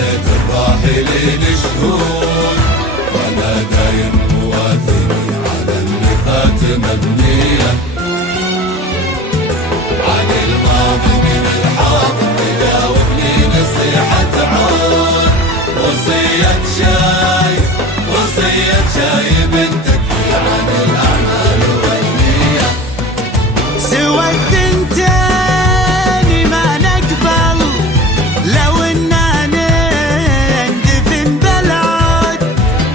بيت الراحلين شهود، وانا دايم موازيني على اللي فات مبنيه، عن الماضي من الحاضر تجاوبني نصيحة عود، وصية شاي وصية شاي بنتك عن الأعمال والنية. سوى الثنتين ما نقبل لو إننا ندفن بالعود،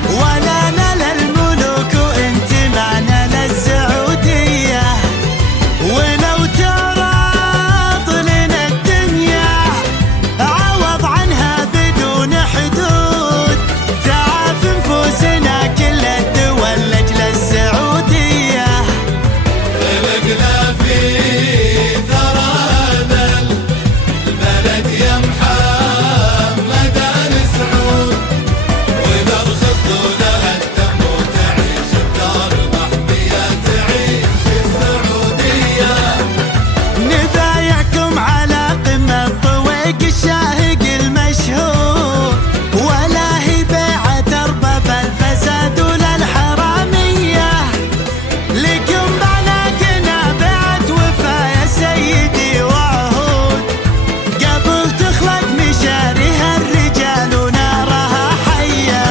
ولا نلا الملوك وإنت معنا للسعودية، ولو تراض لنا الدنيا عوض عنها بدون حدود، تعاف نفوسنا كل الدول لأجل السعودية. خلقنا في ثرى هذا البلد يا محمد آل سعود، وإذا رخصتوا لها الدم وتعيش بدار محمية تعيش السعودية. نبايعكم على قمة طويق الشاهق المشهور، ولا هي بيعة أرباب الفساد ولا الحرامية، لكم بعناقنا بيعة وفا يا سيدي وعهود، قبل تخلق مشاريها الرجال ونارها حية.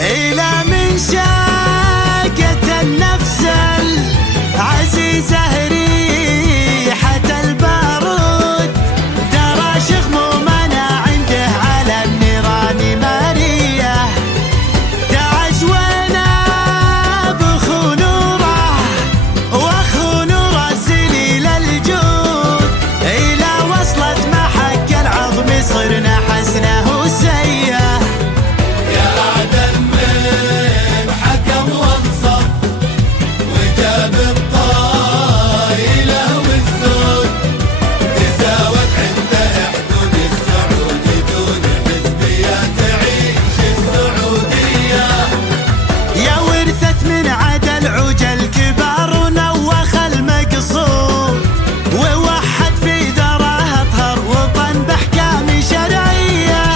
إلى من شاقت النفس العزيزة ريحة البارود، ترى شغمومنا عنده على النيران مارية، تعجونا بخو نوره واخو نوره سليل الجود، إلى وصلت محك العظم صرنا حسنه وسيه. يا عدل من حكم وانصف وجاب الطايلة والزود، تساوت عنده حدود السعود دون حزبية تعيش السعودية. يا ورثت من عدل عجل كبار ونوخ المقصود، ووحد في داره اطهر وطن باحكام شرعيه،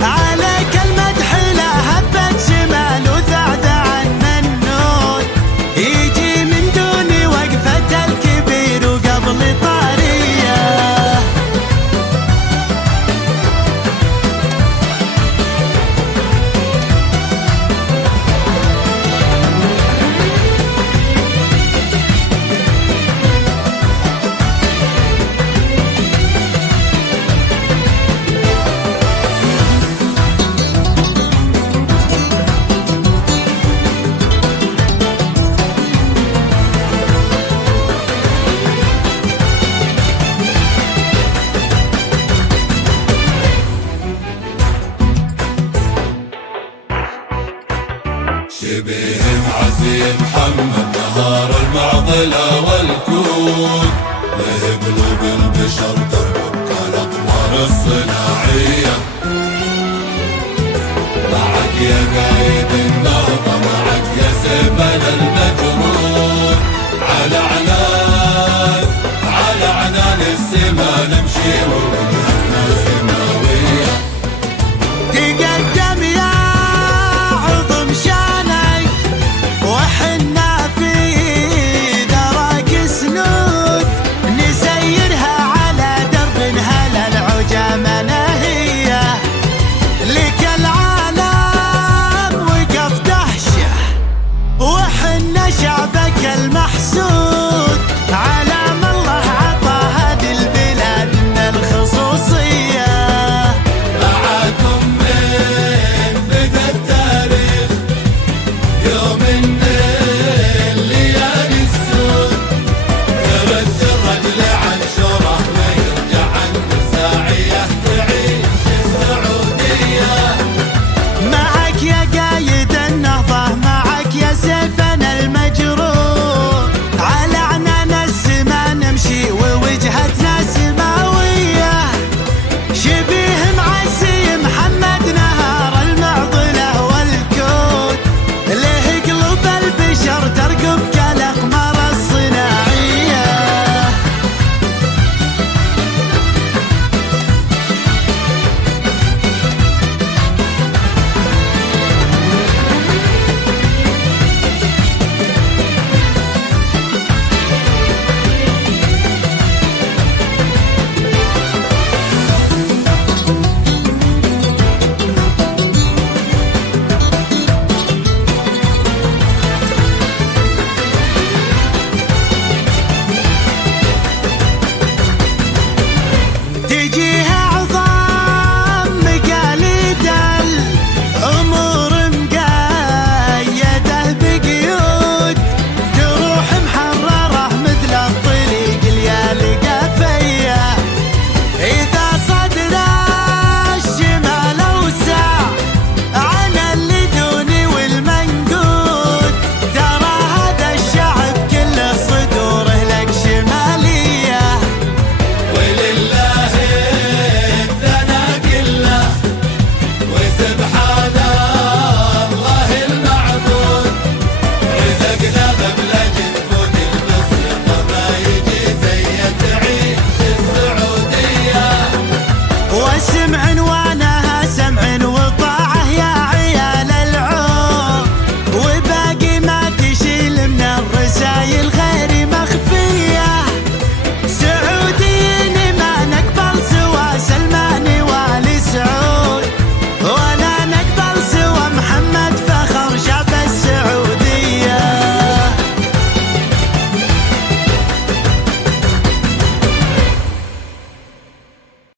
عليك المدح لا هبت شمال وذعذع المنون، يجي من دون وقفة الكبير وقبل طاريه. شبيه معزي محمد نهار المعضلة والكود، له قلوب البشر تربط الأقمار الصناعية، معك يا قايد النهضة معك يا سيفنا المجرور، على عنان السما نمشي ووجهنا سماوية. تقدم يا عظم شانك وحنا في دراك سنود، نسيرها على درب هلا العجام نهية، لك العالم تجيها